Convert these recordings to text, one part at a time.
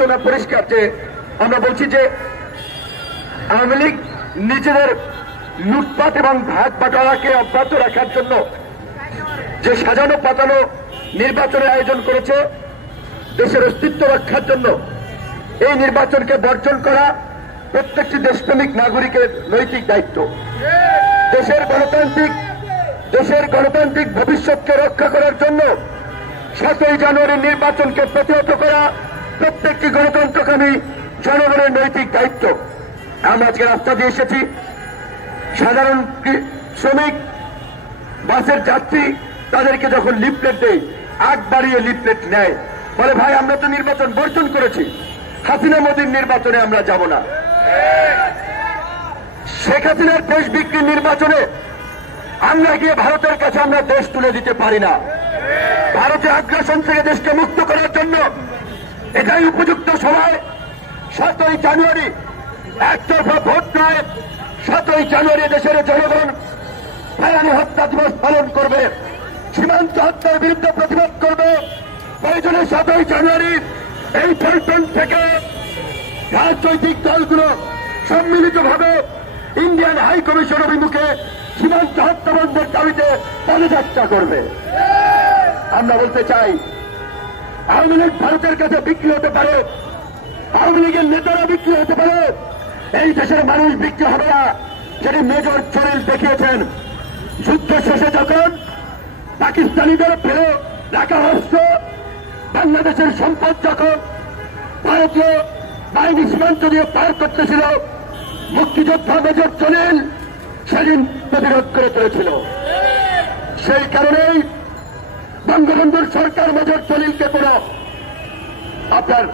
আলোচনা পরিষ্কার যে আমরা বলছি যে আওয়ামী লীগ নিজেদের লুটপাট এবং ভাগ বাটোয়ারাকে অব্যাহত রাখার জন্য যে সাজানো পাতানো নির্বাচনের আয়োজন করেছে দেশের অস্তিত্ব রক্ষার জন্য, এই নির্বাচনকে বর্জন করা প্রত্যেকটি দেশপ্রেমিক নাগরিকের নৈতিক দায়িত্ব। দেশের গণতান্ত্রিক ভবিষ্যৎকে রক্ষা করার জন্য 7ই জানুয়ারির নির্বাচনকে প্রতিহত করা প্রত্যেকটি গণতন্ত্রকামী জনগণের নৈতিক দায়িত্ব। আমরা আজকে রাস্তা দিয়ে এসেছি, সাধারণ শ্রমিক, বাসের যাত্রী তাদেরকে যখন লিফলেট দেয়, আগ বাড়িয়ে লিফলেট নেয়, বলে ভাই আমরা তো নির্বাচন বর্জন করেছি, হাসিনা মোদীর নির্বাচনে আমরা যাব না। শেখ হাসিনার দেশ বিক্রির নির্বাচনে আমরা গিয়ে ভারতের কাছে আমরা দেশ তুলে দিতে পারি না। ভারতের আগ্রাসন থেকে দেশকে মুক্ত করার জন্য এটাই উপযুক্ত সময়। 7ই জানুয়ারি একতরফা ভোট নয়, 7ই জানুয়ারি দেশের জনগণ ভায়ানী হত্যা দিবস পালন করবে, সীমান্ত হত্যার বিরুদ্ধে প্রতিবাদ করবে। প্রয়োজনে 7ই জানুয়ারি এই পল্টন থেকে রাজনৈতিক দলগুলো সম্মিলিতভাবে ইন্ডিয়ান হাই কমিশন অভিমুখে সীমান্ত হত্যা বন্ধের দাবিতে পদযাত্রা করবে। আমরা বলতে চাই, আওয়ামী লীগ ভারতের কাছে বিক্রি হতে পারে, আওয়ামী লীগের নেতারা বিক্রি হতে পারে, এই দেশের মানুষ বিক্রি হবে না। যেটি মেজর চরিল দেখিয়েছেন, যুদ্ধ শেষে যখন পাকিস্তানিদের ফেলে রাখা অস্ত্র বাংলাদেশের সম্পদ যখন ভারতীয় বাহিনী সীমান্ত দিয়ে পার করতেছিল, মুক্তিযোদ্ধা মেজর চরিল সেদিন প্রতিরোধ করে তুলেছিল। সেই কারণেই বঙ্গবন্ধুর সরকার মেজর চরিলকে কোন আপনার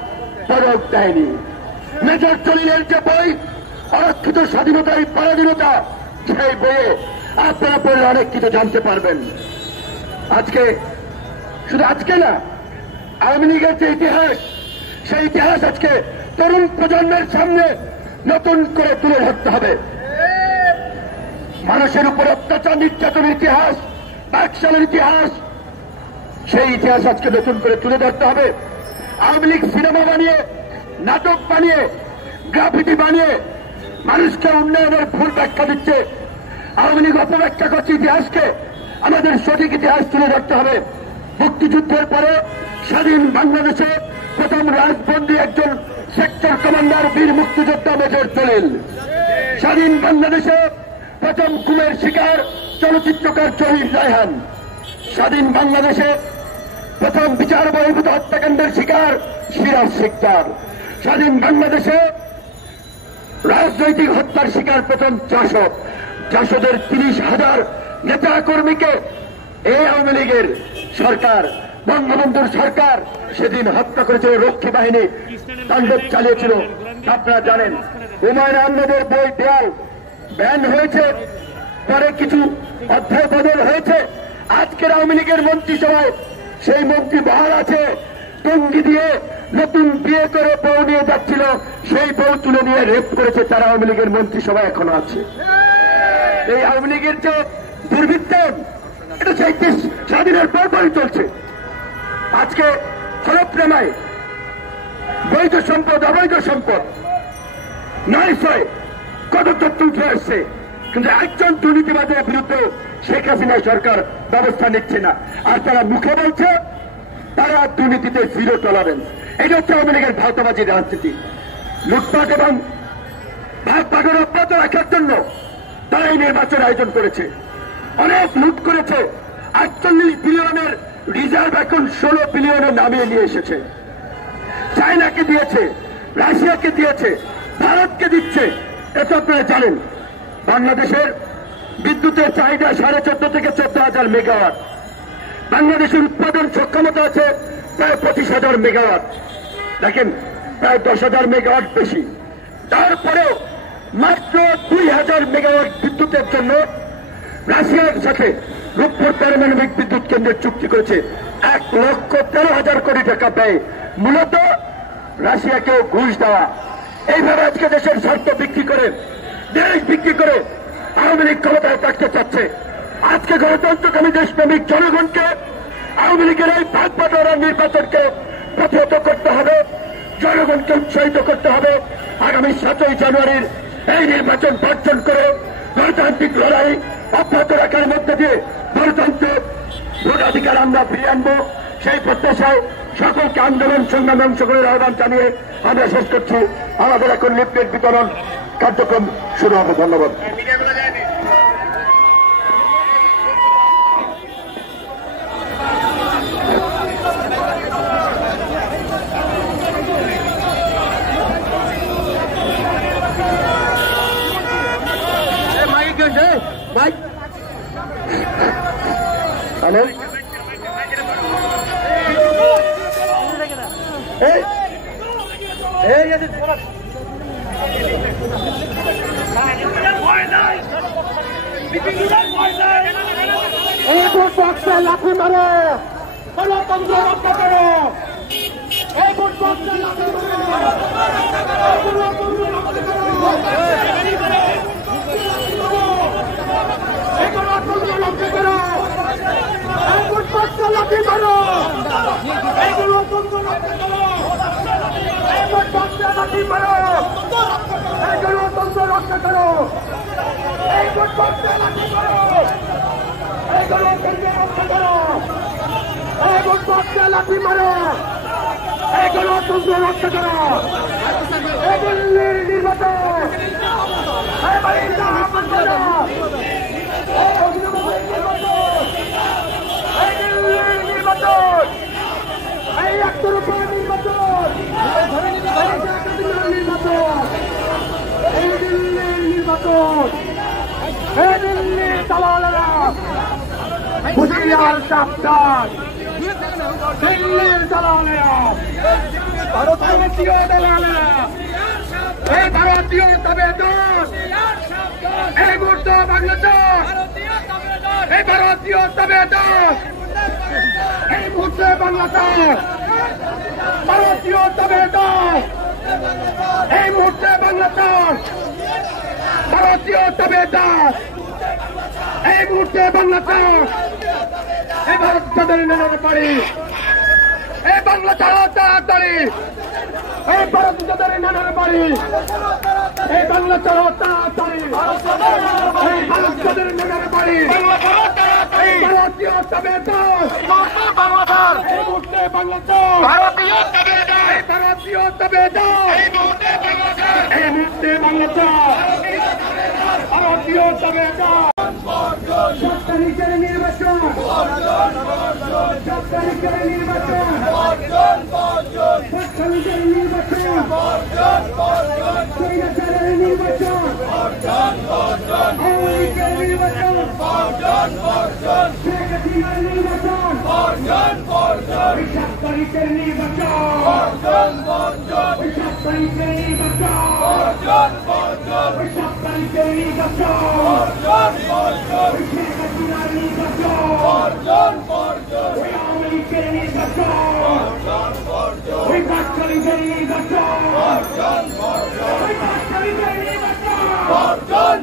পদক দেয়নি। মেজর চরিলের যে বই অরক্ষিত স্বাধীনতাই পরাধীনতা, সেই বইয়ে আপনারা পড়লে অনেক কিছু জানতে পারবেন। আজকে শুধু আজকে না, আওয়ামী লীগের যে ইতিহাস, সেই ইতিহাস আজকে তরুণ প্রজন্মের সামনে নতুন করে তুলে ধরতে হবে। মানুষের উপর অত্যাচার নির্যাতনের ইতিহাস, বাকশালের ইতিহাস, সেই ইতিহাস আজকে নতুন করে তুলে ধরতে হবে। আওয়ামী লীগ সিনেমা বানিয়ে, নাটক বানিয়ে, গ্রাফিটি বানিয়ে মানুষকে উন্নয়নের ভুল ব্যাখ্যা দিচ্ছে। আওয়ামী লীগ অপব্যাখ্যা করছে ইতিহাসকে। আমাদের সঠিক ইতিহাস তুলে ধরতে হবে। মুক্তিযুদ্ধের পরে স্বাধীন বাংলাদেশে প্রথম রাজবন্দী একজন সেক্টর কমান্ডার বীর মুক্তিযোদ্ধা মেজর চরিল। স্বাধীন বাংলাদেশে প্রথম গুমের শিকার চলচ্চিত্রকার জহির রায়হান। স্বাধীন বাংলাদেশে প্রথম বিচার বহির্ভূত হত্যাকাণ্ডের শিকার সিরাজ শিকদার। স্বাধীন বাংলাদেশে রাজনৈতিক হত্যার শিকার প্রথম জাসদ। জাসদের 30,000 নেতা কর্মীকে এই আওয়ামী লীগের সরকার, বঙ্গবন্ধুর সরকার সেদিন হত্যা করেছিল। রক্ষী বাহিনী তাণ্ডব চালিয়েছিল, আপনারা জানেন। হুমায়ুন আহমেদের বই দেয়াল ব্যান হয়েছে, পরে কিছু অধ্যায় বদল হয়েছে। আজকের আওয়ামী লীগের মন্ত্রিসভায় সেই মন্ত্রী বহাল আছে, টঙ্গি দিয়ে নতুন বিয়ে করে বউ নিয়ে যাচ্ছিল, সেই বউ তুলে নিয়ে রেপ করেছে, তারা আওয়ামী লীগের মন্ত্রিসভায় এখনো আছে। এই আওয়ামী লীগের যে দুর্বৃত্তায়ন, এটা সেই দেশ স্বাধীনের পরপরই চলছে। আজকে হলফনামায় বৈধ সম্পদ, অবৈধ সম্পদ 900 কত তথ্য উঠে আসছে, কিন্তু একজন দুর্নীতিবাদের বিরুদ্ধে শেখ হাসিনা সরকার ব্যবস্থা নিচ্ছে না। আর তারা মুখে বলছে তারা দুর্নীতিতে 0 টলারেন্স। এটা হচ্ছে আওয়ামী লীগের ভাওতাবাজির রাজনীতি। লুটপাট এবং ভাগ বাটোয়ারা অব্যাহত রাখার জন্য তারা এই নির্বাচন আয়োজন করেছে। অনেক লুট করেছে। 48 বিলিয়নের রিজার্ভ এখন 16 বিলিয়নে নামিয়ে নিয়ে এসেছে। চায়নাকে দিয়েছে, রাশিয়াকে দিয়েছে, ভারতকে দিচ্ছে। এটা আপনারা জানেন। বাংলাদেশের বিদ্যুতের চাহিদা 14.5 থেকে 14,000 মেগাওয়াট। বাংলাদেশের উৎপাদন সক্ষমতা আছে প্রায় 25,000 মেগাওয়াট। দেখেন, প্রায় 10,000 মেগাওয়াট বেশি। তারপরেও মাত্র 2,000 মেগাওয়াট বিদ্যুতের জন্য রাশিয়ার সাথে রূপপুর পারমাণবিক বিদ্যুৎ কেন্দ্রের চুক্তি করেছে 1,13,000 কোটি টাকা ব্যয়। মূলত রাশিয়াকেও ঘুষ দেওয়া। এইভাবে আজকে দেশের স্বার্থ বিক্রি করে, দেশ বিক্রি করে আওয়ামী লীগ ক্ষমতায় থাকতে চাচ্ছে। আজকে গণতন্ত্রকামী দেশপ্রেমিক জনগণকে আওয়ামী লীগের এই ভাগ বাটোয়ারা নির্বাচনকে প্রতিহত করতে হবে। জনগণকে উৎসাহিত করতে হবে। আগামী 7ই জানুয়ারির এই নির্বাচন বর্জন করে গণতান্ত্রিক লড়াই অব্যাহত রাখার মধ্যে দিয়ে গণতন্ত্রের ভোটাধিকার আমরা ফিরিয়ে আনবো। সেই প্রত্যাশায় সকলকে আন্দোলন সংগ্রামে অংশগ্রহণের আহ্বান জানিয়ে আমরা শেষ করছি। আমাদের এখন লিফলেট বিতরণ কার্যক্রম শুরু হবে। ধন্যবাদ। লাঠি মারো, গণতন্ত্র রক্ষা করো। এই ভোট বক্সে লাঠি মারো, গণতন্ত্র রক্ষা করো। এই ভোট বক্সে লাঠি মারো, এই গণতন্ত্র রক্ষা করো। এই ভোট বক্সে লাঠি মারো, এই গণতন্ত্র রক্ষা করো। এই ভোট বক্সে লাঠি মারো, এই গণতন্ত্র রক্ষা করো। এই ভোট বক্সে লাঠি মারো, এই গণতন্ত্র রক্ষা করো। এই দিল্লির নির্বাচন, এই বাড়ির আহ্বান করো। এই অভিনবীর নির্বাচন, এই দিল্লির নির্বাচন, এই একতরফা নির্বাচন, নির্বাচন, এই দিল্লির নির্বাচন, এই দিল্লির দালালেরা হুঁশিয়ার সাবধান। দিল্লির দালালেরা, ভারতীয় দালালেরা, এই ভারতীয় তাবেদার, এই মুহূর্তে বাংলাদেশ, এই ভারতীয় তাবেদার, এই মুহূর্তে বাংলাদেশ, ভারতীয় তাবেদার, এই মুহূর্তে বাংলাদেশ, ভারতীয় তাবেদার, এই মুহূর্তে বাংলাদেশ, এই ভারত তাদের নেওয়ার পারি, এই বাংলা ছাড়া তাড়াতাড়ি, এই ভারত তাদের নেওয়ার পারি, এই বাংলা ছাড়া তাড়াতাড়ি, এই ভারত তাদের নেওয়ার পারি, এই ভারতীয় তাবেদার, এই মুহূর্তে বাংলাদেশ, ভারতীয় তাবেদার, এই ভারতীয় তাবেদার, এই মুহূর্তে বাংলাদেশ, এই মুহূর্তে বাংলাদেশ, ভারতীয় তাবেদার। 7 তারিখের নির্বাচন, 7 তারিখের নির্বাচন, 7 তারিখের নির্বাচন, স্বৈরাচারের নির্বাচন, আওয়ামী লীগের নির্বাচন, শেখ হাসিনার নির্বাচন, 7 তারিখের নির্বাচন, 7 তারিখের নির্বাচন, 7 তারিখের নির্বাচন, শেখ হাসিনার নির্বাচন, ওই আওয়ামী লীগের নির্বাচন, ওই বাকশালীদের নির্বাচন, ওই বাকশালীদের নির্বাচন।